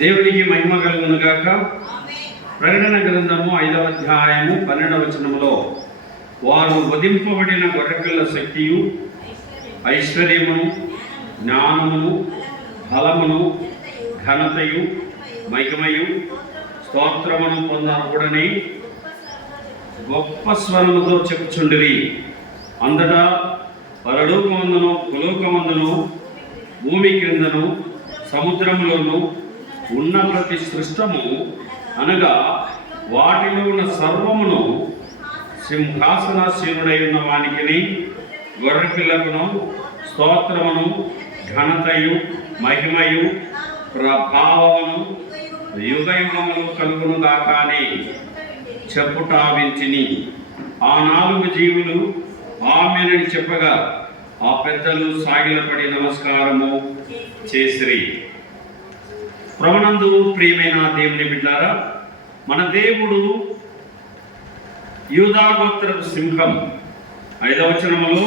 దేవునికి మహిమ కలుగును గాక. ప్రకటన గ్రంథము 5వ అధ్యాయము 12వ వచనములో, వారు వధింపబడిన గొర్రెపిల్ల శక్తియు ఐశ్వర్యమును జ్ఞానమును బలమును ఘనతయు మహిమయు స్తోత్రమును పొందకూడని గొప్ప స్వరముతో చెప్పుచుండిరి. అంతటా పరలోకమందును భూలోకమందును భూమి క్రిందను సముద్రములోను ఉన్న ప్రతి సృష్టము అనగా వాటిలో ఉన్న సర్వమును సింహాసనాసీనుడై ఉన్న వానికి గొర్రెపిల్లకును స్తోత్రమును ఘనతయు మహిమయు ప్రభావమును యుగ యుగములు కలుగును గాకని చెప్పుట వింటిని. ఆ 4 జీవులు ఆమేనని చెప్పగా ఆ పెద్దలు సాగిలపడి నమస్కారము చేసిరి. ప్రభునందు ప్రియమైన దేవుని బిడ్డారా, మన దేవుడు యూదా గోత్రపు సింహం. 5వ వచనములో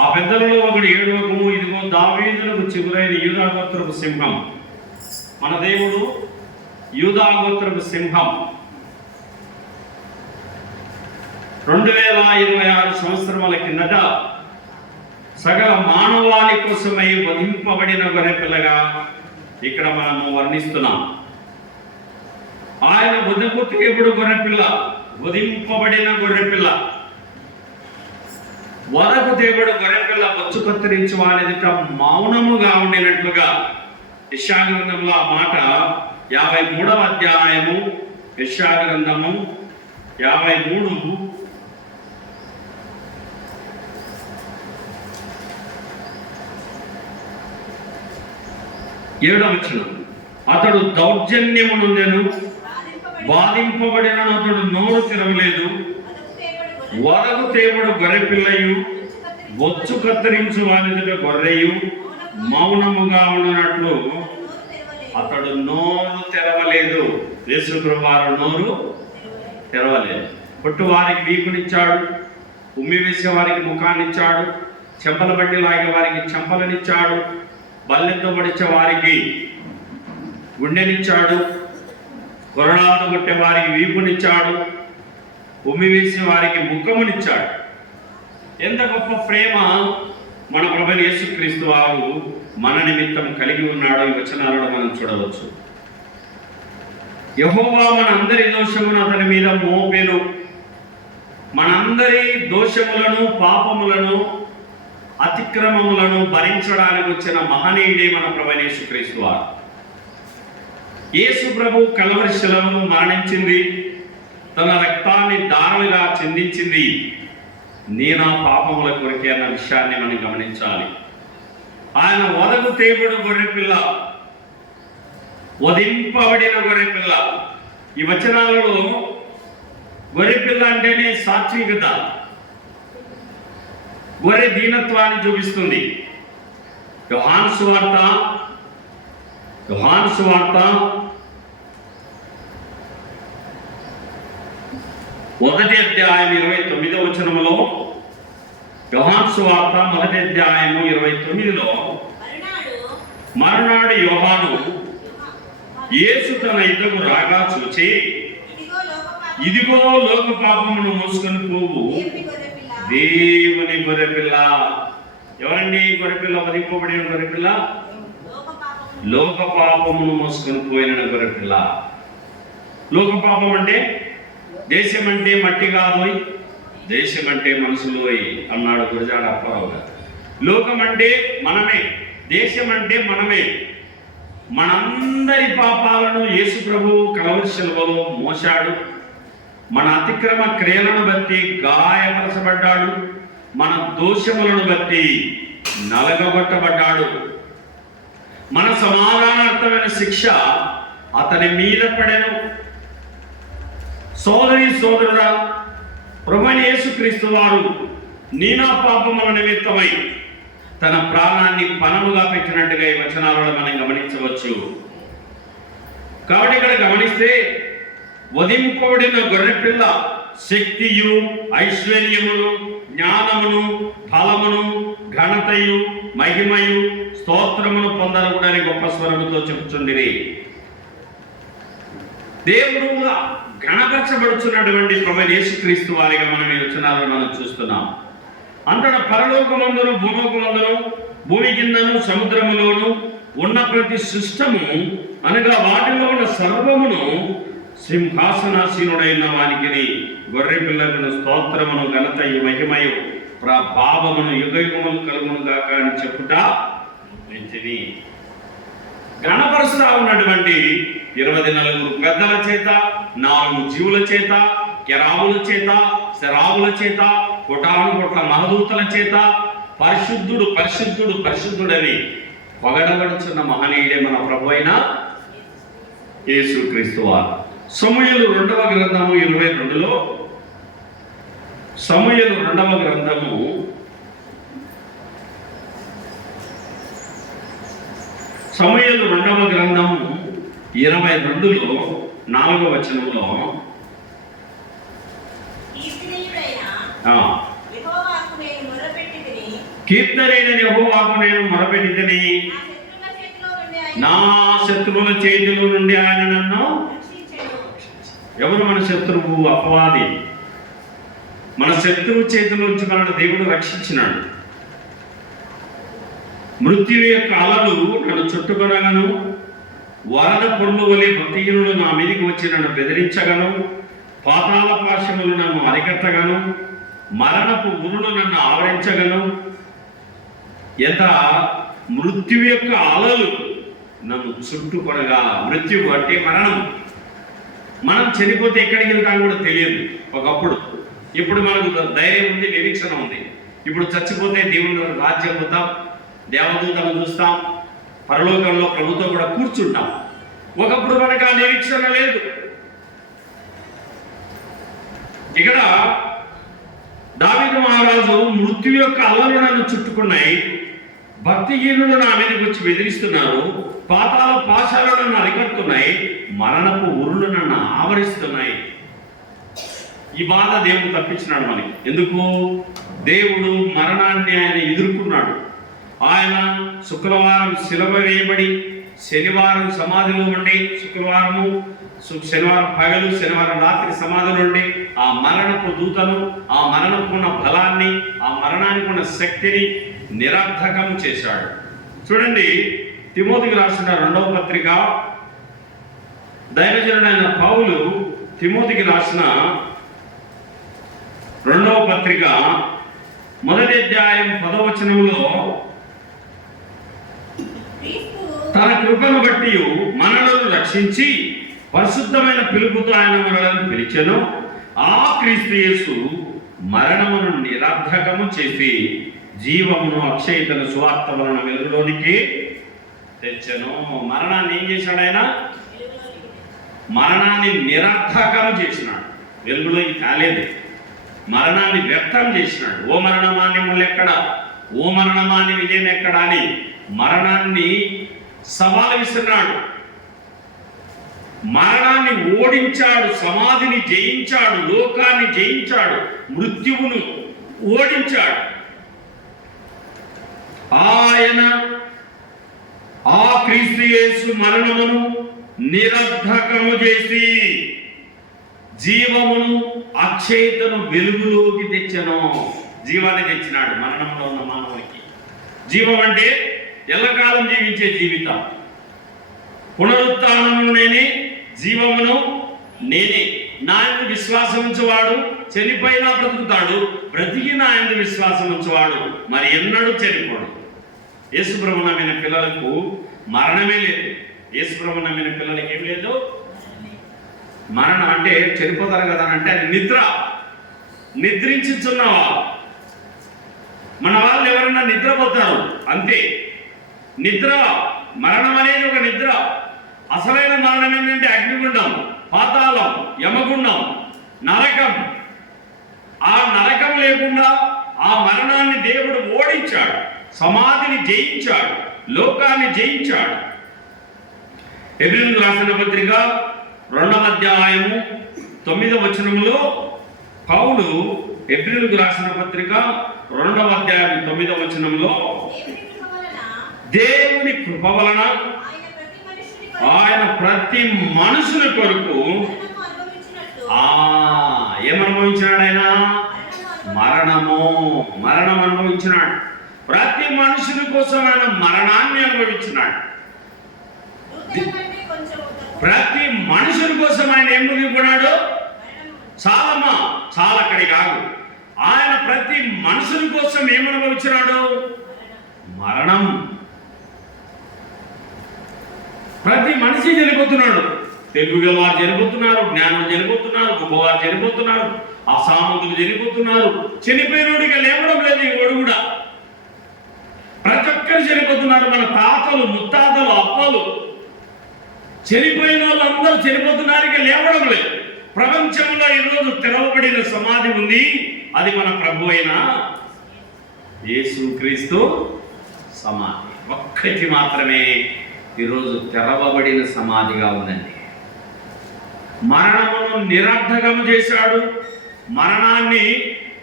ఆ పెద్దలలో ఒకడు 7వ, ఇదిగో దావీదులకు చిగురైన యూదా గోత్రపు సింహం. మన దేవుడు యూదా గోత్రపు సింహం. 2026 సంవత్సరముల కిందట సకల మానవాళి కోసమై వధింపబడిన గొర్రెపిల్లగా ఇక్కడ మనము వర్ణిస్తున్నాం. ఆయన వధకు తేబుడు గొర్రెపిల్ల, వధింపబడిన గొర్రెపిల్ల. వధకు తేబుడు గొర్రెపిల్ల బొచ్చు కత్తిరించి వానిదిట మౌనముగా ఉండినట్లుగా యెషయా గ్రంథంలో ఆ మాట 53వ అధ్యాయము యెషయా గ్రంథము 53 7వ వచనం. అతడు దౌర్జన్యము నొందెను, బాధింపబడిన అతడు నోరు తెరవలేదు. వదకు తేబడు గొర్రెపిల్లయు బొచ్చు కత్తిరించు వానిదిట గొర్రెయు మౌనముగా ఉన్నట్లు అతడు నోరు తెరవలేదు. యేసుప్రభువు వారు నోరు తెరవలేదు. పొట్టు వారికి వీపునిచ్చాడు, ఉమ్మి వేసే వారికి ముఖాన్నిచ్చాడు, చెంపల బట్టి లాగే వారికి చెంపలనిచ్చాడు, బల్లెంతో పడిచే వారికి గుండెనిచ్చాడు, కొరడాలతో కొట్టే వారికి వీపునిచ్చాడు, ఉమ్మి వేసే వారికి ముఖమునిచ్చాడు. ఎంత గొప్ప ప్రేమ మన ప్రభువైన యేసుక్రీస్తు వారు మన నిమిత్తం కలిగి ఉన్నాడో ఈ వచనాలను మనం చూడవచ్చు. యెహోవా మన అందరి దోషమును అతని మీద మోపెను. మనందరి దోషములను పాపములను అతిక్రమములను భరించడానికి వచ్చిన మహనీయుడే మన ప్రభువైన యేసుక్రీస్తు వారు. యేసు ప్రభు కల్వరి శిలువలో మరణించింది, తన రక్తాన్ని దారులుగా చిందించింది నీ నా పాపముల కొరకే అన్న విషయాన్ని మనం గమనించాలి. ఆయన వదకు తేబుడు గొర్రెపిల్ల, వధింపబడిన గొర్రెపిల్ల. ఈ వచనాలలో గొర్రెపిల్ల అంటేనే సాత్వికత, గొర్రె దీనత్వాన్ని చూపిస్తుంది. యోహాను సువార్త 1వ అధ్యాయం 29వ వచనములో, యోహాను సువార్త 1వ అధ్యాయము 29లో, మరునాడు యోహాను యేసు తన యుద్ధకు రాగా చూచి, ఇదిగో లోక పాపమును మోసుకొని పోవు దేవుని గొర్రెపిల్ల. ఎవరండి గొర్రెపిల్ల? వధింపబడిన గొర్రెపిల్ల, లోక పాపమును మోసుకొని పోయిన గొర్రెపిల్ల. లోక పాపం అంటే దేశం అంటే మట్టి కాదోయ్, దేశం అంటే మనుషులోయ్ అన్నాడు గురజాడ అప్పారావు గారు. లోకం అంటే మనమే, దేశం అంటే మనమే. మనందరి పాపాలను యేసు ప్రభువు కల్వరి శిలువలో మోశాడు. మన అతిక్రమ క్రియలను బట్టి గాయపరచబడ్డాడు, మన దోషములను బట్టి నలగగొట్టబడ్డాడు. మన సమాధానార్థమైన శిక్ష అతని మీద పడెను. సోదరి సోదరుడా, ప్రభువైన యేసుక్రీస్తు వారు నీ నా పాపముల నిమిత్తమై తన ప్రాణాన్ని పణముగా పెట్టినట్టుగా ఈ వచనాలను మనం గమనించవచ్చు. కాబట్టి ఇక్కడ గమనిస్తే వధింపబడిన గొర్రెపిల్ల శక్తియు ఐశ్వర్యమును జ్ఞానమును బలమును ఘనతయు మహిమయు స్తోత్రమును పొందరకూడని గొప్ప స్వరముతో చెప్పుచుండిరి. దేవుడు గణపరచబడుచున్నటువంటి ప్రభు యేసుక్రీస్తు వారిగా మనం ఈ వచనాలను మనం చూస్తున్నాం. అంతటా పరలోకమందును భూలోకమందును భూమి కిందను సముద్రములోను ఉన్న ప్రతి సృష్టము అనగా వాటిలో ఉన్న సర్వమును సింహాసనాసీనుడైన వానికి గొర్రె పిల్లలను స్తోత్రమును ఘనతయు మహిమయు ప్రభావమును యుగయుగములు కలుగును గాక అని చెప్పుట మంచిది. గణపరుస్తా ఉన్నటువంటి 24 పెద్దల చేత, 4 జీవుల చేత, కెరావుల చేత, శరావుల చేత, కోటాను కోట్ల మహదూతల చేత పరిశుద్ధుడు పరిశుద్ధుడు పరిశుద్ధుడని పొగడబడుచున్న మహనీయుడే మన ప్రభు అయిన యేసుక్రీస్తు వారు. సమూయేలు 2వ గ్రంథము 22లో, సమూయేలు 2వ గ్రంథము 22లో 4వ వచనంలో కీర్తనైన యెహోవాకు నేను మొరపెట్టితిని, నా శత్రువుల చేతిలో నుండి ఆయన నన్ను. ఎవరు మన శత్రువు? అపవాది. మన శత్రువు చేతిలో నుంచి మనల్ని దేవుడు రక్షించినాడు. మృత్యువు యొక్క అలలు నన్ను చుట్టుకొనగను, వరద పొర్లు వలె భక్తిహీనులు నా మీదికి వచ్చి నన్ను బెదిరించగను, పాతాళ పాశములు నన్ను అరికట్టగను, మరణపు ఉరులు నన్ను ఆవరించగను. ఎంత మృత్యువు యొక్క అలలు నన్ను చుట్టుకొనగా. మృత్యువు అంటే మరణం. మనం చనిపోతే ఎక్కడికి వెళ్తాం కూడా తెలియదు ఒకప్పుడు. ఇప్పుడు మనకు ధైర్యం ఉంది, నిరీక్షణ ఉంది. ఇప్పుడు చచ్చిపోతే దేవుని రాజ్యం పోతాం, దేవదూతలను చూస్తాం, పరలోకంలో ప్రభుతో కూడా కూర్చుంటాం. ఒకప్పుడు మనకు ఆ నిరీక్షణ లేదు. ఇక్కడ దావీదు మహారాజు మృత్యు యొక్క అల్లలు నన్ను చుట్టుకున్నాయి, భక్తిహీనులు నా మీదకి వచ్చి బెదిరిస్తున్నారు, పాతాల పాశాలు నన్ను అరికడుతున్నాయి, మరణపు ఉరులు నన్ను ఆవరిస్తున్నాయి. ఈ బాధ దేవుడు తప్పించినాడు మనకి. ఎందుకు? దేవుడు మరణాన్ని ఆయన ఎదుర్కొన్నాడు. ఆయన శుక్రవారం శిలువ వేయబడి, శనివారం సమాధిలో ఉండి, శనివారం పగలు శనివారం రాత్రి సమాధిలో ఉండి ఆ మరణపు దూతను, ఆ మరణపు ఉన్న బలాన్ని, ఆ మరణానికి ఉన్న శక్తిని నిరర్ధకం చేశాడు. చూడండి, తిమోతికి రాసిన 2వ పత్రిక, దైవజనుడైన పౌలు తిమోతికి రాసిన 2వ పత్రిక 1వ అధ్యాయం 10వ వచనంలో తన కృపను బట్టి మనలను రక్షించి పరిశుద్ధమైన పిలుపుతో ఆయన మనలను పిలిచెను. ఆ క్రీస్తు యేసు మరణమును నిరర్ధకము చేసి జీవమును అక్షయతను సువార్త వలన వెలుగులోనికి తెచ్చెను. మరణాన్ని ఏం చేశాడు ఆయన? మరణాన్ని నిరర్ధకము చేసినాడు. వెలుగులోకి కాలేదు, మరణాన్ని వ్యక్తం చేసినాడు. ఓ మరణమాన్ని ముళ్ళెక్కడ, ఓ మరణమాన్ని విజయం ఎక్కడ అని మరణాన్ని సవాలు విసిరినాడు. మరణాన్ని ఓడించాడు, సమాధిని జయించాడు, లోకాన్ని జయించాడు, మృత్యువును ఓడించాడు. ఆయన ఆ క్రీస్తు యేసు మరణమును నిరర్ధకము చేసి జీవమును అక్షయతను వెలుగులోకి తెచ్చను. జీవాన్ని తెచ్చినాడు మరణంలో ఉన్న మానవునికి. జీవం అంటే ఎల్లకాలం జీవించే జీవితం. పునరుత్థానము నేనే, జీవమును నేనే. నా యందు విశ్వాసం ఉంచువాడు చనిపోయినా బ్రతుకుతాడు, బ్రతికి నా యందు విశ్వాసం ఉంచువాడు మరి ఎన్నడూ చనిపోడు. యేసుప్రభు నమ్మిన పిల్లలకు మరణమే లేదు. యేసుప్రభు నమ్మిన పిల్లలకి ఏం లేదు? మరణం అంటే చనిపోతారు కదా అంటే అది నిద్ర. నిద్రించుచున్నావా? మన వాళ్ళు ఎవరైనా నిద్రపోతారు అంతే. నిద్ర, మరణం అనేది ఒక నిద్ర. అసలైన మరణం ఏంటంటే అగ్నిగుండం, పాతాళం, యమగుండం, నరకం. ఆ నరకం లేకుండా ఆ మరణాన్ని దేవుడు ఓడించాడు, సమాధిని జయించాడు, లోకాన్ని జయించాడు. హెబ్రీయులకు రాసిన పత్రిక 2వ అధ్యాయము 9వ వచనంలో పౌలు హెబ్రీయులకు రాసిన పత్రిక 2వ అధ్యాయం 9వ వచనంలో దేవుని కృప వలన ఆయన ప్రతి ప్రతి మనుషుని కొరకు ఏమనుభవించినాడు ఆయన? మరణం అనుభవించినాడు. ప్రతి మనుషుని కోసం ఆయన మరణాన్ని అనుభవించినాడు. ప్రతి మనుషుని కోసం ఆయన ఏం పొందుకున్నాడు? చాలా అక్కడి కాదు. ఆయన ప్రతి మనుషుని కోసం ఏమనుభవించినాడు? మరణం. ప్రతి మనిషి చనిపోతున్నాడు. తెలుగు వారు చనిపోతున్నారు, జ్ఞానం చనిపోతున్నారు, గొప్పవారు చనిపోతున్నారు, అసామంతులు చనిపోతున్నారు. చనిపోయినోడిగా లేవడం లేదు ఎవడు కూడా. ప్రతి ఒక్కరు చనిపోతున్నారు. మన తాతలు, ముత్తాతలు, అప్పలు చనిపోయిన వాళ్ళందరూ చనిపోతున్నారు, ఇక లేవడం లేదు. ప్రపంచంలో ఈరోజు తెరవబడిన సమాధి ఉంది. అది మన ప్రభు అయిన యేసుక్రీస్తు సమాధి ఒక్కటి మాత్రమే ఈరోజు తెరవబడిన సమాధిగా ఉందండి. మరణమును నిరర్ధకం చేశాడు. మరణాన్ని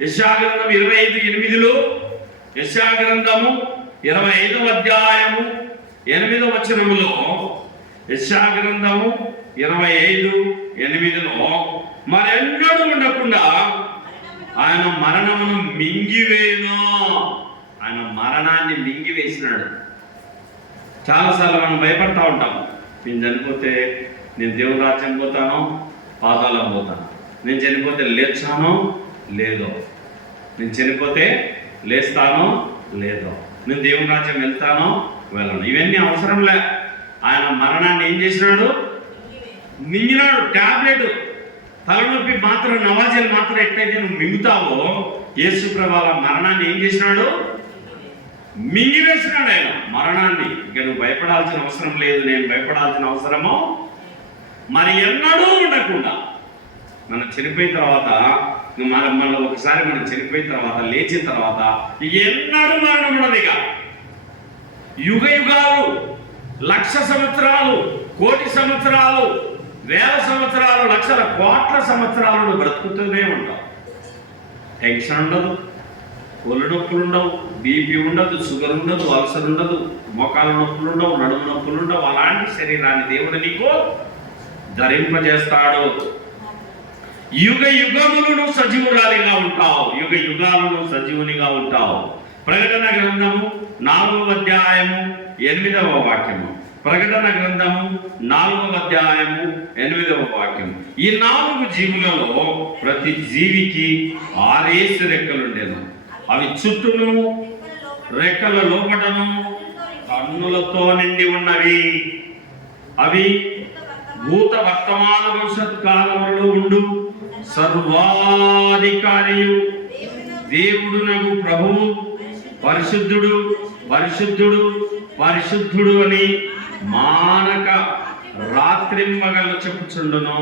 యెషయా-గ్రంథం 25:8లో, యెషయా-గ్రంథము 25వ అధ్యాయము 8వ వచనములో, యెషయా-గ్రంథము 25:8లో మరెన్నడూ ఉండకుండా ఆయన మరణమును మింగివేయును. ఆయన మరణాన్ని మింగివేసినాడు. చాలాసార్లు మనం భయపడతా ఉంటాం. నేను చనిపోతే నేను దేవుని రాజ్యం పోతాను, పాతాళం పోతాను. నేను చనిపోతే లేచానో లేదో, నేను చనిపోతే లేస్తానో లేదో, నేను దేవుని రాజ్యం వెళ్తానో వెళ్ళను. ఇవన్నీ అవసరం లే. ఆయన మరణాన్ని ఏం చేసినాడు? మింగినాడు. టాబ్లెట్, తలనొప్పి మాత్రం, నవాజీలు మాత్రం ఎట్లయితే నువ్వు మింగుతావో, యేసు ప్రభువు మరణాన్ని ఏం చేసినాడు? మింగివేసినాడు ఆయన మరణాన్ని. ఇక నువ్వు భయపడాల్సిన అవసరం లేదు, నేను భయపడాల్సిన అవసరమో మరి ఎన్నడూ ఉండకుండా. మనం చనిపోయిన తర్వాత, మన ఒకసారి మనం చనిపోయిన తర్వాత, లేచిన తర్వాత ఎన్నడూ మరణం ఉండదు. ఇక యుగ యుగాలు, 1,00,000 సంవత్సరాలు, 1,00,00,000 సంవత్సరాలు, 1,000 సంవత్సరాలు, లక్షల కోట్ల సంవత్సరాలు బ్రతుకుతూనే ఉంటావు. టెన్షన్ ఉండదు, ఒళ్ళు నొప్పులు ఉండవు, బీపీ ఉండదు, షుగర్ ఉండదు, అల్సర్ ఉండదు, మోకాల నొప్పులు ఉండవు, నడుము నొప్పులు ఉండవు. అలాంటి శరీరాన్ని దేవుడు నీకు ధరింపజేస్తాడు. యుగ యుగములను సజీవురాలిగా ఉంటావు, యుగ యుగాలను సజీవునిగా ఉంటావు. ప్రకటన గ్రంథము 4వ అధ్యాయము 8వ వాక్యము. ప్రకటన గ్రంథము 4వ అధ్యాయము 8వ వాక్యము. ఈ 4 జీవులలో ప్రతి జీవికి 6 రెక్కలుండెను. అవి చుట్టూను, రెక్కల లోపటను కన్నులతో నిండి ఉన్నవి. అవి భూత వర్తమాన భవిష్యత్ కాలములో ఉండు సర్వాధికారియు దేవుడునగు ప్రభువు పరిశుద్ధుడు, పరిశుద్ధుడు, పరిశుద్ధుడు అని మానక రాత్రింబగలు చెప్పుచుండును.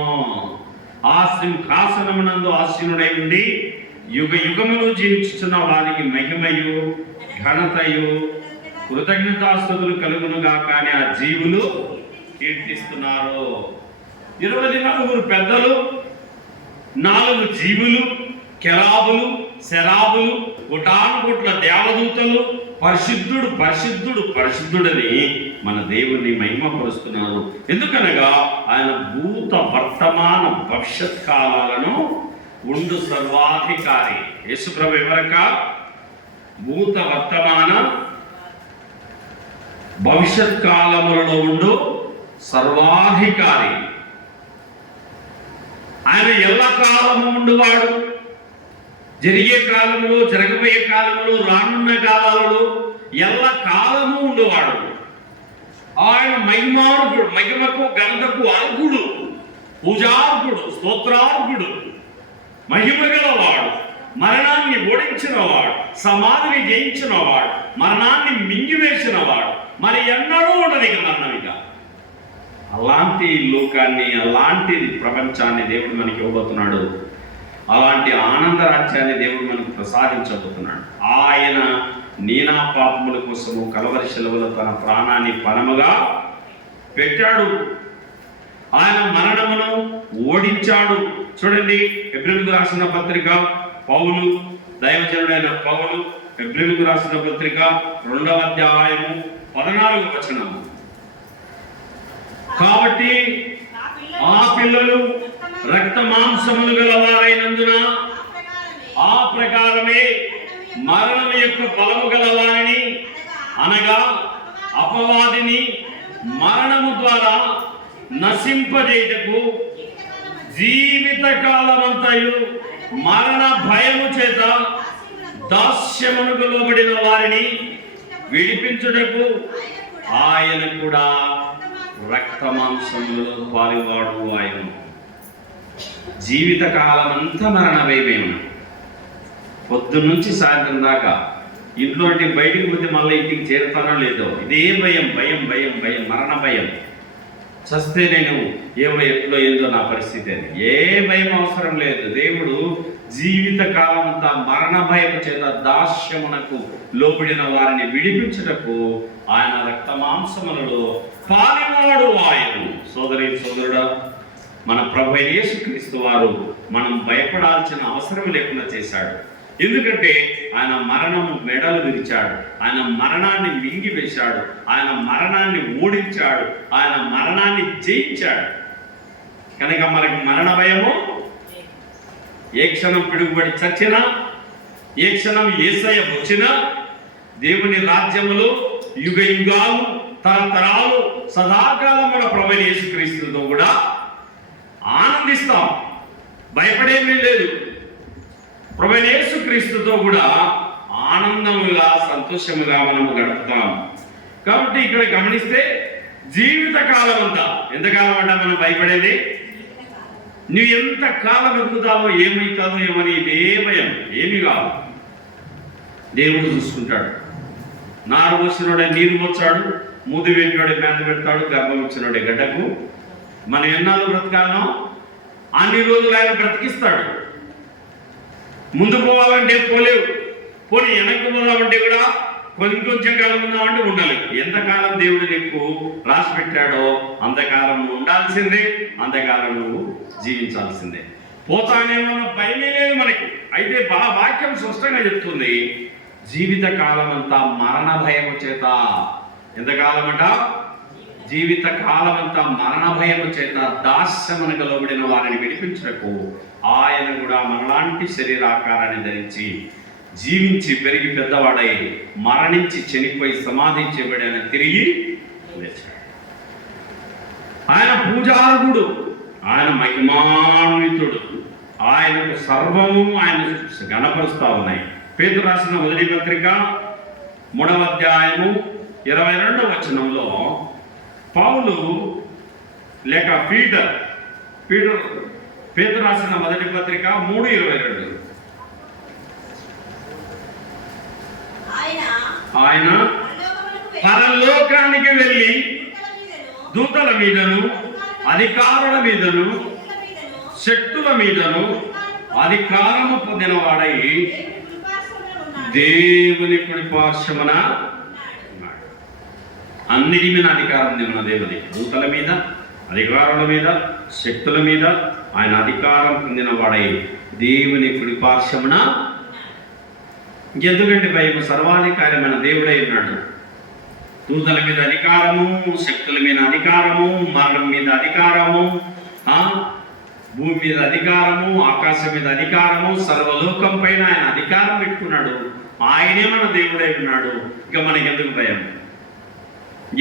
ఆ సింహాసనమునందు ఆసీనుడై ఉండి యుగ యుగములు జీవించుచున్న వారికి మహిమయు, ఘనతయు, కృతజ్ఞతాస్తుతులు కలుగునుగా. కానీ ఆ జీవులు కీర్తిస్తున్నారు. 24 పెద్దలు, 4 జీవులు, కెరాబులు, శరాబులు, కోటానుకోట్ల దేవదూతలు పరిశుద్ధుడు, పరిశుద్ధుడు, పరిశుద్ధుడని మన దేవుణ్ణి మహిమపరుస్తున్నారు. ఎందుకనగా ఆయన భూత వర్తమాన భవిష్యత్ కాలాలను ఉండు సర్వాధికారి. యేసుప్రభు ఎవరక? భూత వర్తమాన భవిష్యత్ కాలములలో ఉండు సర్వాధికారి. ఆయన ఎల్ల కాలము ఉండువాడు. జరిగే కాలంలో, జరగబోయే కాలంలో, రానున్న కాలాలలో ఎల్ల కాలము ఉండేవాడు. ఆయన మహిమార్గుడు, మహిమకు ఘనతకు అర్హుడు, పూజార్హుడు, స్తోత్రార్హుడు, మహిమ గలవాడు, మరణాన్ని ఓడించినవాడు, సమాధిని జయించినవాడు, మరణాన్ని మింగివేసినవాడు. మరి ఎన్నడూ ఉండదు ఇక మరణం. ఇక అలాంటి లోకాన్ని, అలాంటి ప్రపంచాన్ని దేవుడు మనకి ఇవ్వబోతున్నాడు. అలాంటి ఆనంద రాజ్యాన్ని దేవుడు మనకు ప్రసాదించబోతున్నాడు. ఆయన నీనా పాపముల కోసము కలవరి శిలువలో తన ప్రాణాన్ని పణముగా పెట్టాడు. ఆయన మరణమును ఓడించాడు. చూడండి, హెబ్రీయులకు రాసిన పత్రిక పౌలు, దైవజనుడైన పౌలు హెబ్రీయులకు రాసిన పత్రిక 2వ అధ్యాయము 14వ వచనము. కాబట్టి ఆ పిల్లలు రక్త మాంసములు గలవారైనందున ఆ ప్రకారమే మరణం యొక్క బలము గలవారిని అనగా అపవాదిని మరణము ద్వారా నశింపజేయుటకు జీవిత కాలమంతయు మరణ భయము చేత దాస్యమునకు లోబడిన వారిని విడిపించుటకు ఆయన కూడా రక్త మాంసములలో పాలువాడు. ఆయన జీవిత కాలం అంతా మరణ భయమేమో. పొద్దున్నుంచి సాయంత్రం దాకా ఇంట్లో అంటే బయటికి పోతే మళ్ళీ ఇంటికి చేరుతానో లేదో ఇదే భయం, భయం, భయం, భయం, మరణ భయం. చస్తే నేను ఏమో ఎట్లో ఏందో నా పరిస్థితి అని. ఏ భయం అవసరం లేదు. దేవుడు జీవిత కాలం అంతా మరణ భయం చేత దాస్యమునకు లోబడిన వారిని విడిపించుటకు ఆయన రక్త మాంసములలో పాలివాడు ఆయన. సోదరి సోదరుడా, మన ప్రభు యేసుక్రీస్తు వారు మనం భయపడాల్సిన అవసరం లేకుండా చేశాడు. ఎందుకంటే ఆయన మరణము మెడలు విరిచాడు, ఆయన మరణాన్ని మింగివేశాడు, ఆయన మరణాన్ని ఓడించాడు, ఆయన మరణాన్ని జయించాడు. కనుక మనకి మరణ భయము ఏ క్షణం పిడుగుబడి చచ్చినా, ఏ క్షణం యేసయ్య వచ్చినా, దేవుని రాజ్యములో యుగ యుగాలు తరతరాలు సదాకాలం మన ప్రభు యేసుక్రీస్తుతో కూడా ఆనందిస్తాం. భయపడేమీ లేదు. ప్రభు యేసుక్రీస్తుతో కూడా ఆనందముగా సంతోషముగా మనము గడుపుతాం. కాబట్టి ఇక్కడ గమనిస్తే జీవిత కాలం అంతా, ఎంతకాలం అంట మనం భయపడేది? నువ్వు ఎంత కాలం ఎదుగుతావో ఏమవుతావో ఏమని ఇదే భయం. ఏమి కాదు, దేవుడు చూసుకుంటాడు. నారు వచ్చినోడే నీరు వచ్చాడు, మూది పెట్టినోడే మేత పెడతాడు, గర్భం ఇచ్చినోడే గడ్డకు. మనం ఎన్నాళ్ళు బ్రతకాలనో అన్ని రోజులు ఆయన బ్రతికిస్తాడు. ముందు పోవాలంటే పోలేవు, పోనీ వెనక్కి పోదామంటే కూడా కొంచెం కాలం ఉందామంటే ఉండలేవు. ఎంతకాలం దేవుడు నీకు రాసి పెట్టాడో అంతకాలం నువ్వు ఉండాల్సిందే, అంతకాలం నువ్వు జీవించాల్సిందే. పోతానేమన్న భయమే లేదు మనకి. అయితే వాక్యం స్పష్టంగా చెప్తుంది, జీవిత కాలం అంతా మరణ భయము చేత. ఎంతకాలం అంట? జీవిత కాలం అంతా మరణ భయము చేత దాస్యమునకు లోబడిన వారిని విడిపించుటకు ఆయన కూడా మనలాంటి శరీరాకారాన్ని ధరించి జీవించి పెరిగి పెద్దవాడై మరణించి చనిపోయి సమాధి చేయబడి ఆయన తిరిగి లేచాడు. ఆయన పూజార్హుడు, ఆయన మహిమాన్వితుడు, ఆయనకు సర్వము ఆయన గణపరుస్తా ఉన్నాయి. పేతురు రాసిన మొదటి పత్రిక 3వ అధ్యాయము 22వ వచనంలో పౌలు లేక పేతురు రాసిన మొదటి పత్రిక 3:22 ఆయన పరలోకానికి వెళ్ళి దూతల మీదను అధికారుల మీదను శక్తుల మీదను అధికారము పొందిన వాడై దేవుని కుడి పార్శ్వమున ఉన్నాడు. అన్నిటి మీద అధికారం ఉంది మన దేవుని. దూతల మీద, అధికారుల మీద, శక్తుల మీద ఆయన అధికారం పొందిన వాడై దేవుని కుడి పార్శ్వమున. ఎందుకంటే భయం, సర్వాధికారమైన దేవుడై ఉన్నాడు. దూతల మీద అధికారము, శక్తుల మీద అధికారము, మరణం మీద అధికారము, భూమి మీద అధికారము, ఆకాశం మీద అధికారము, సర్వలోకం పైన ఆయన అధికారం పెట్టుకున్నాడు. ఆయనే మన దేవుడై ఉన్నాడు. ఇక మనకెందుకు భయం?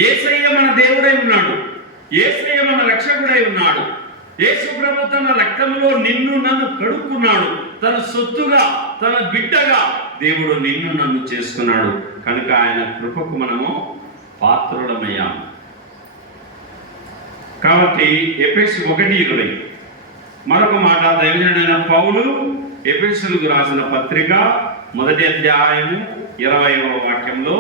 యేసయ్య మన దేవుడై ఉన్నాడు, యేసయ్య మన రక్షకుడై ఉన్నాడు. యేసు ప్రభు తన రక్తంలో నిన్ను నన్ను కడుక్కున్నాడు. తన సొత్తుగా, తన బిడ్డగా దేవుడు నిన్ను నన్ను చేసుకున్నాడు. కనుక ఆయన కృపకు మనము పాత్రులమయ్యాము. కాబట్టి ఎఫెసు 1:20 మరొక మాట, దైవజనుడైన పౌలు ఎఫెసులకు రాసిన పత్రిక 1వ అధ్యాయము 20వ వాక్యంలో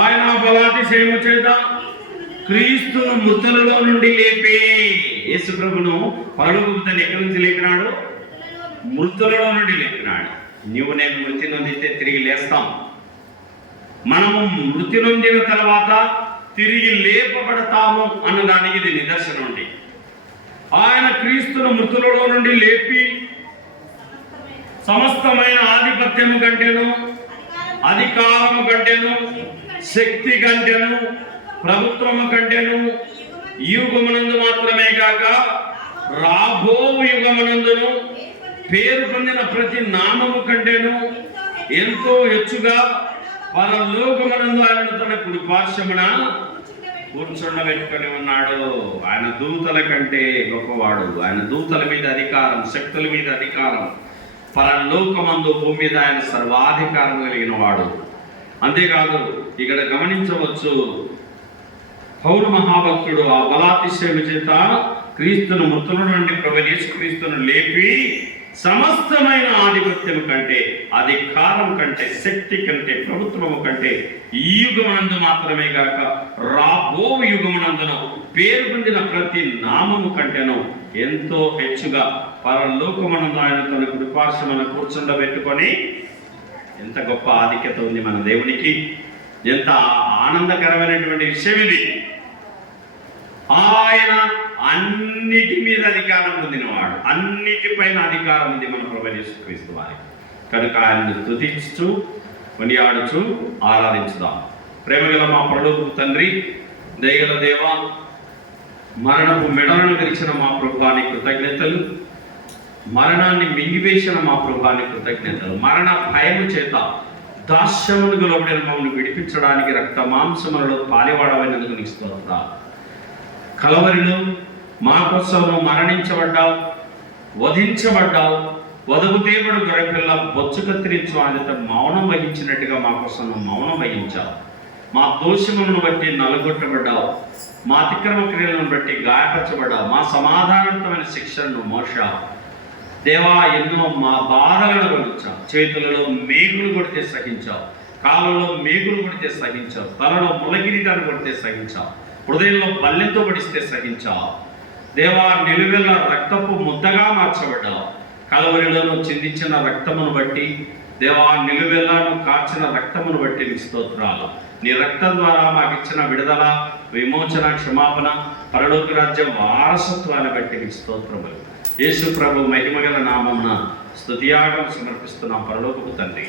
ఆయన బలాతిశయము చేత క్రీస్తును మృతులలో నుండి లేపే. యేసు ప్రభును పరలోకం ఎక్కడి నుంచి లేపినాడు? మృతులలో నుండి లేపినాడు. నీవు నేను మృతి నొందితే తిరిగి లేస్తాం. మనము మృతి నొందిన తర్వాత తిరిగి లేపబడతాము అన్నదానికి ఇది నిదర్శనం అండి. ఆయన క్రీస్తును మృతులలో నుండి లేపి సమస్తమైన ఆధిపత్యము కంటేను, అధికారము కంటేను, శక్తి కంటేను, ప్రభుత్వము కంటేను ఈ యుగమునందు మాత్రమే కాక రాబో యుగమునందును పేరు పొందిన ప్రతి నామము కంటేను ఎంతో హెచ్చుగా పరలోకమునందు ఆయన తన కుడి పార్శ్వమున కూర్చుండబెట్టుకొని ఉన్నాడు. ఆయన దూతల కంటే గొప్పవాడు. ఆయన దూతల మీద అధికారం, శక్తుల మీద అధికారం, పరలోకమందు భూమి మీద ఆయన సర్వాధికారం కలిగిన వాడు. అంతేకాదు ఇక్కడ గమనించవచ్చు, పౌలు మహాభక్తుడు ఆ బలాతిశయము చేత క్రీస్తును మృతుల నుండి ప్రభువైన యేసుక్రీస్తును లేపి సమస్తమైన ఆధిపత్యం కంటే, అధికారం కంటే, శక్తి కంటే, ప్రభుత్వము కంటే ఈ యుగమునందు మాత్రమే కాక రాబో యుగమునందును పేరు పొందిన ప్రతి నామము కంటేను ఎంతో హెచ్చుగా పరలోకమునందు ఆయన తన కుడి పార్శ్వమున కూర్చుండబెట్టుకొని, ఎంత గొప్ప ఆధిక్యత ఉంది మన దేవునికి! ఎంత ఆనందకరమైనటువంటి విషయం ఇది! ఆయన అన్నిటి మీద అధికారం పొందినవాడు. అన్నిటిపైన అధికారం ఉంది మన ప్రభువైన యేసుక్రీస్తు వారికి. కనుక ఆయనను స్తుతించుచు కొనియాడుచు ఆరాధించుదాం. ప్రేమగల మా పరలోకపు తండ్రి, దయగల దేవా, మరణపు మెడలను విరిచిన మా ప్రభువానికి కృతజ్ఞతలు. మరణాన్ని మింగివేసిన మా ప్రభువానికి కృతజ్ఞతలు. మరణ భయము చేత దాస్యమునకు లోబడిన మమ్మల్ని విడిపించడానికి రక్త మాంసములలో పాలివాడమైనందుకు నీకు స్తోత్రాలు. కలవరిలో మా కోసం మరణించబడ్డావు, వధించబడ్డావు. వధువు దేవుడు గొర్రెపిల్ల బొచ్చు కత్తిరించు ఆయనత మౌనం వహించినట్టుగా మా కోసం మౌనం వహించావు. మా దోషములను బట్టి నలుగొట్టబడ్డావు. మా అతిక్రమ క్రియలను బట్టి గాయపరచబడ్డావు. మా సమాధానవంతమైన శిక్షను మోసావు. దేవా, ఎన్నో మా బాధలను కొలిచావు. చేతులలో మేకులు కొడితే సహించావు, కాళ్ళలో మేకులు కొడితే సహించావు, తలలో ములగిరిటాన్ని కొడితే సహించావు, హృదయంలో బల్లెంతో పడిస్తే సహించావు. దేవా, నిలువెల్ల రక్తపు ముద్దగా మార్చబడ్డావు. కలవరిలో చిందించిన రక్తమును బట్టి, దేవా, నిలువెల్లను కార్చిన రక్తమును బట్టి నీ స్తోత్రాలు. నీ రక్తం ద్వారా మాకు ఇచ్చిన విడుదల, విమోచన, క్షమాపణ, పరలోక రాజ్యం వారసత్వాన్ని బట్టి నీ స్తోత్రములు. యేసు ప్రభు మహిమగల నామమున స్తుతియాగం సమర్పిస్తున్నాం పరలోకపు తండ్రి.